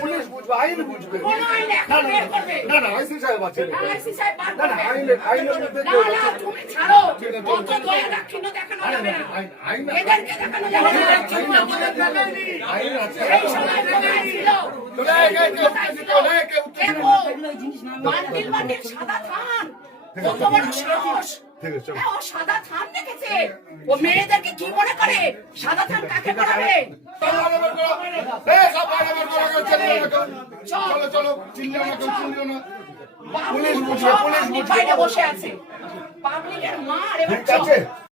Police বুঝবে, আইন বুঝবে। না না আইসি সাহেব আছে, সাদা থান রেখেছে। ও মেয়েদেরকে কি মনে করে? সাদা থান কাকে পড়াবে? চলো চলো, চিল্লিও না, কেউ চিল্লিও না। পুলিশ বসে আছে, পাবলিকের মার এবার